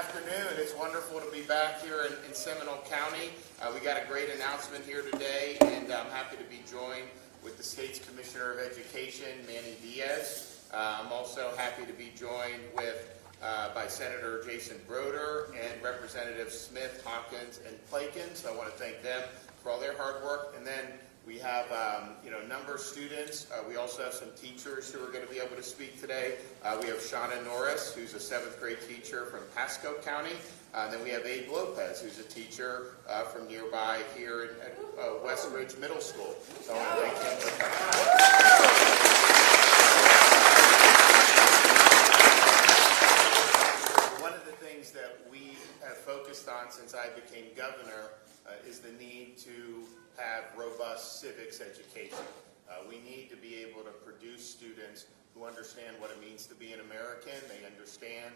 afternoon. It's wonderful to be back here in Seminole County. We got a great announcement here today, and I'm happy to be joined with the state's Commissioner of Education, Manny Diaz. I'm also happy to be joined by Senator Jason Broder and Representatives Smith, Hawkins, and Plakin. So I want to thank them for all their hard work. And then we have a number of students. We also have some teachers who are going to be able to speak today. We have Shauna Norris, who's a 7th grade teacher from Pasco County. Then we have Abe Lopez, who's a teacher from nearby here at West Ridge Middle School. So I want to thank him for coming. One of the things that we have focused on since I became governor is the need to have robust civics education. We need to be able to produce students who understand what it means to be an American. They understand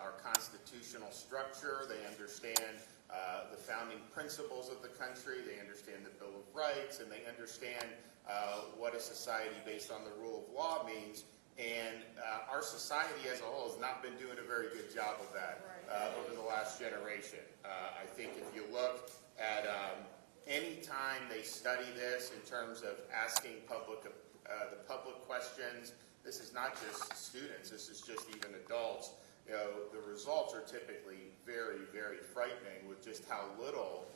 our constitutional structure. They understand the founding principles of the country. They understand the Bill of Rights, and they understand what a society based on the rule of law means. And our society as a whole has not been doing a very good job of that over the last generation. I think if you look at any time they study this in terms of asking the public questions, this is not just students, this is just even adults. The results are typically very, very frightening with just how little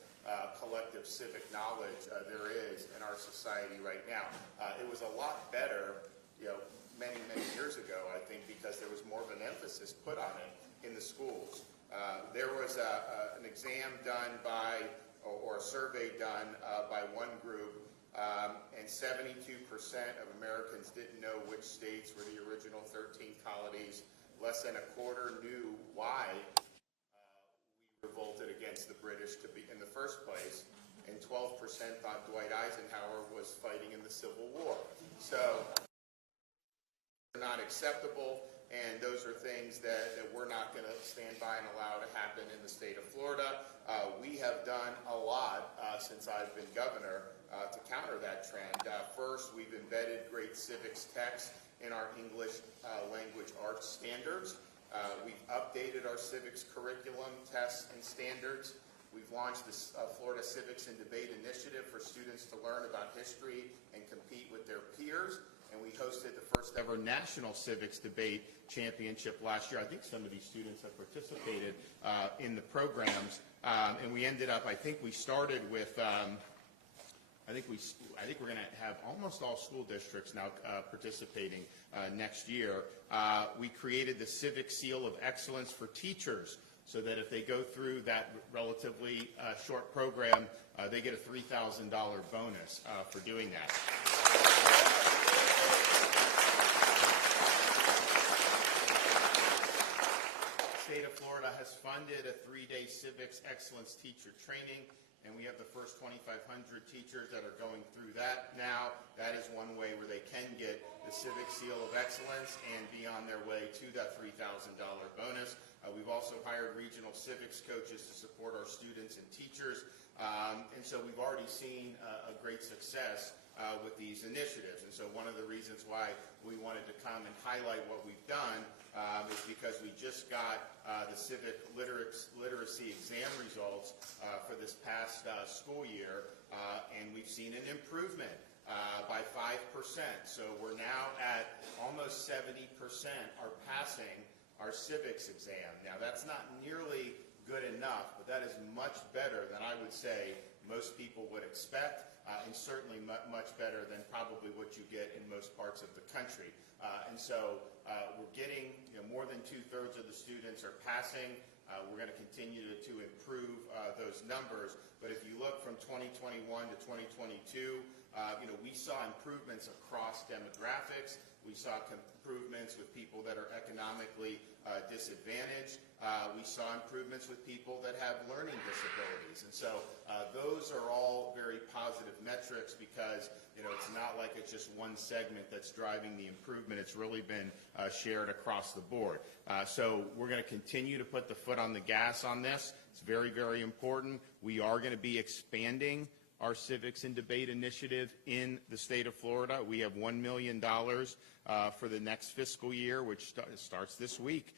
collective civic knowledge there is in our society right now. It was a lot better, many, many years ago, I think, because there was more of an emphasis put on it in the schools. There was an exam done by or a survey done by one group, and 72% of Americans didn't know which states were the original 13 colonies. Less than a quarter knew why we revolted against the British to be in the first place, and 12% thought Dwight Eisenhower was fighting in the Civil War. So they're not acceptable. And those are things that we're not going to stand by and allow to happen in the state of Florida. We have done a lot since I've been governor to counter that trend. First, we've embedded great civics text in our English language arts standards. We've updated our civics curriculum, tests, and standards. We've launched the Florida Civics and Debate Initiative for students to learn about history and compete with their peers. And we hosted the first ever National Civics Debate Championship last year. I think some of these students have participated in the programs. And we ended up, I think we started with, I think we're going to have almost all school districts now participating next year. We created the Civic Seal of Excellence for teachers, so that if they go through that relatively short program, they get a $3,000 bonus for doing that. The state of Florida has funded a 3-day civics excellence teacher training, and we have the first 2,500 teachers that are going through that now. That is one way where they can get the Civic Seal of Excellence and be on their way to that $3,000 bonus. We've also hired regional civics coaches to support our students and teachers, and so we've already seen a great success with these initiatives. And so one of the reasons why we wanted to come and highlight what we've done is because we just got the civic literacy exam results for this past school year, and we've seen an improvement by 5%. So we're now at almost 70% are passing our civics exam. Now that's not nearly good enough, but that is much better than I would say most people would expect, and certainly much better than probably what you get in most parts of the country. And so we're getting more than 2/3 of the students are passing. We're going to continue to improve those numbers. But if you look from 2021 to 2022, we saw improvements across demographics. We saw improvements with people that are economically disadvantaged. We saw improvements with people that have learning disabilities. And so those are all very positive metrics because, it's not like it's just one segment that's driving the improvement. It's really been shared across the board. So we're going to continue to put the foot on the gas on this. It's very, very important. We are going to be expanding our Civics and Debate initiative in the state of Florida. We have $1 million for the next fiscal year, which starts this week,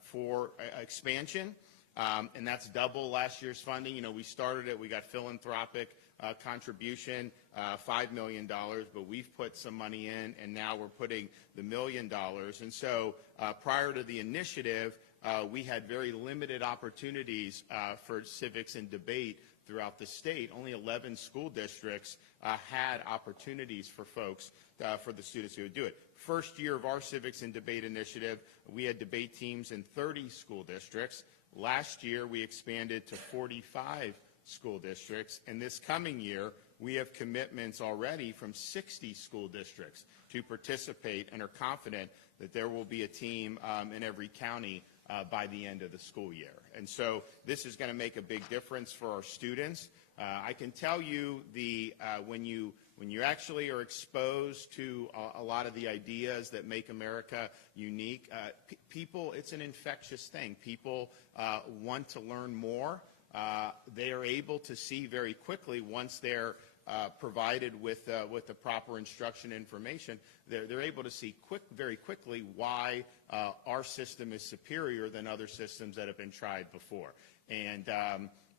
for expansion. And that's double last year's funding. You know, we started it, we got philanthropic contribution, $5 million, but we've put some money in, and now we're putting the $1 million. And so prior to the initiative, we had very limited opportunities for civics and debate throughout the state. Only 11 school districts had opportunities for folks, for the students who would do it. First year of our civics and debate initiative, we had debate teams in 30 school districts. Last year, we expanded to 45 school districts, and this coming year, we have commitments already from 60 school districts to participate, and are confident that there will be a team in every county by the end of the school year. And so this is going to make a big difference for our students. I can tell you when you actually are exposed to a lot of the ideas that make America unique, people, it's an infectious thing. People want to learn more. They are able to see very quickly once they're provided with the proper instruction and information. They're able to see very quickly why our system is superior than other systems that have been tried before. And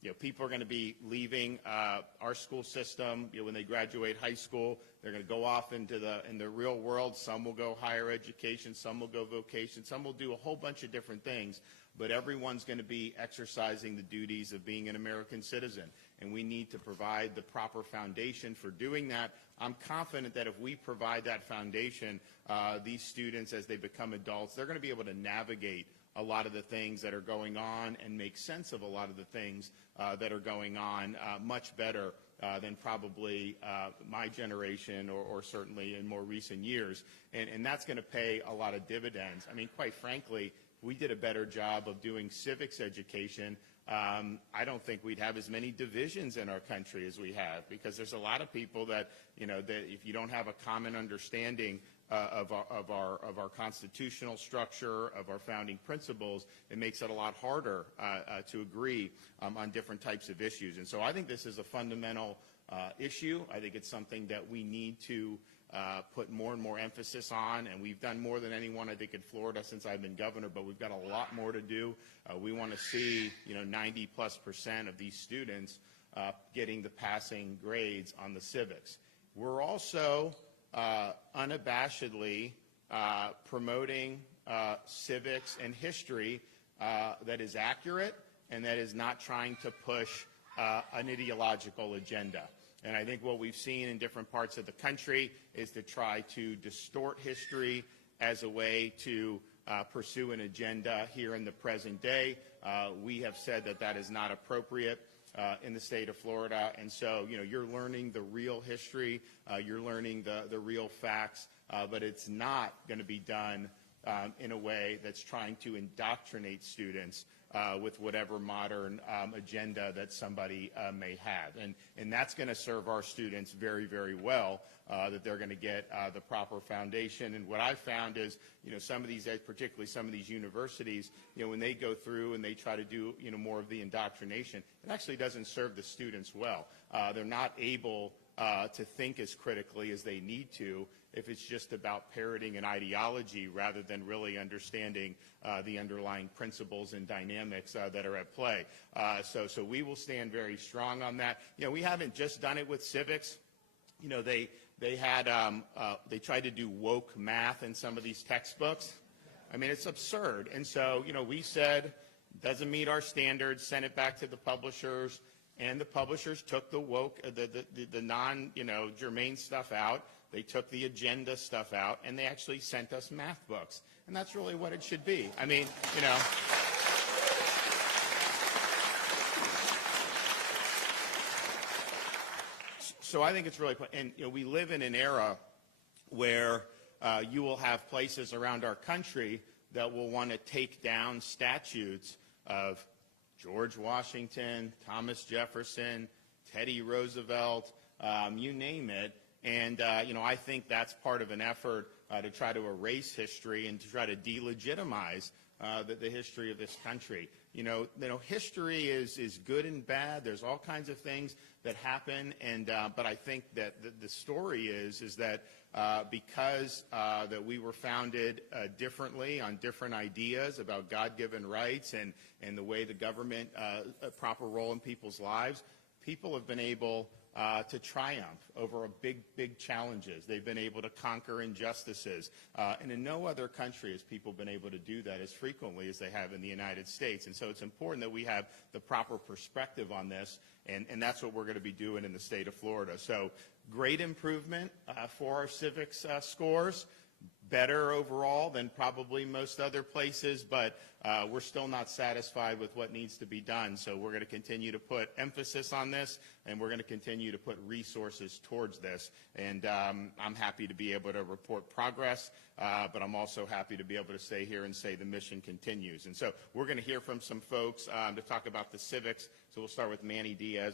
you know, people are going to be leaving our school system, you know, when they graduate high school. They're going to go off into the real world. Some will go higher education, some will go vocation, some will do a whole bunch of different things. But everyone's going to be exercising the duties of being an American citizen, and we need to provide the proper foundation for doing that. I'm confident that if we provide that foundation, these students, as they become adults, they're going to be able to navigate a lot of the things that are going on and make sense of a lot of the things that are going on much better than probably my generation or certainly in more recent years. And that's going to pay a lot of dividends. I mean, quite frankly, we did a better job of doing civics education. I don't think we'd have as many divisions in our country as we have, because there's a lot of people that, you know, that if you don't have a common understanding of our constitutional structure, of our founding principles, it makes it a lot harder to agree on different types of issues. And so I think this is a fundamental issue. I think it's something that we need to put more and more emphasis on, and we've done more than anyone, I think, in Florida since I've been governor, but we've got a lot more to do. We want to see, you know, 90+% of these students getting the passing grades on the civics. We're also unabashedly promoting civics and history that is accurate and that is not trying to push an ideological agenda. And I think what we've seen in different parts of the country is to try to distort history as a way to pursue an agenda here in the present day. We have said that that is not appropriate in the state of Florida. And so, you know, you're learning the real history, you're learning the real facts, but it's not going to be done in a way that's trying to indoctrinate students with whatever modern agenda that somebody may have. And that's going to serve our students very, very well, that they're going to get the proper foundation. And what I've found is, you know, some of these, particularly some of these universities, you know, when they go through and they try to do, you know, more of the indoctrination, it actually doesn't serve the students well. They're not able to think as critically as they need to if it's just about parroting an ideology rather than really understanding the underlying principles and dynamics that are at play. So we will stand very strong on that. You know, we haven't just done it with civics. You know, they tried to do woke math in some of these textbooks. I mean, it's absurd. And so, you know, we said, doesn't meet our standards, sent it back to the publishers, and the publishers took the woke, the non, you know, germane stuff out. They took the agenda stuff out, and they actually sent us math books. And that's really what it should be. I mean, you know. So I think it's really, and you know, we live in an era where you will have places around our country that will want to take down statues of George Washington, Thomas Jefferson, Teddy Roosevelt, you name it. And, you know, I think that's part of an effort to try to erase history and to try to delegitimize the history of this country. You know, history is good and bad. There's all kinds of things that happen, and but I think that the story is that because that we were founded differently on different ideas about God-given rights and the way the government, a proper role in people's lives, people have been able to triumph over big challenges. They've been able to conquer injustices. And in no other country has people been able to do that as frequently as they have in the United States. And so it's important that we have the proper perspective on this, and that's what we're going to be doing in the state of Florida. So great improvement for our civics scores. Better overall than probably most other places, but we're still not satisfied with what needs to be done. So we're going to continue to put emphasis on this, and we're going to continue to put resources towards this. And I'm happy to be able to report progress, but I'm also happy to be able to stay here and say the mission continues. And so we're going to hear from some folks to talk about the civics. So we'll start with Manny Diaz.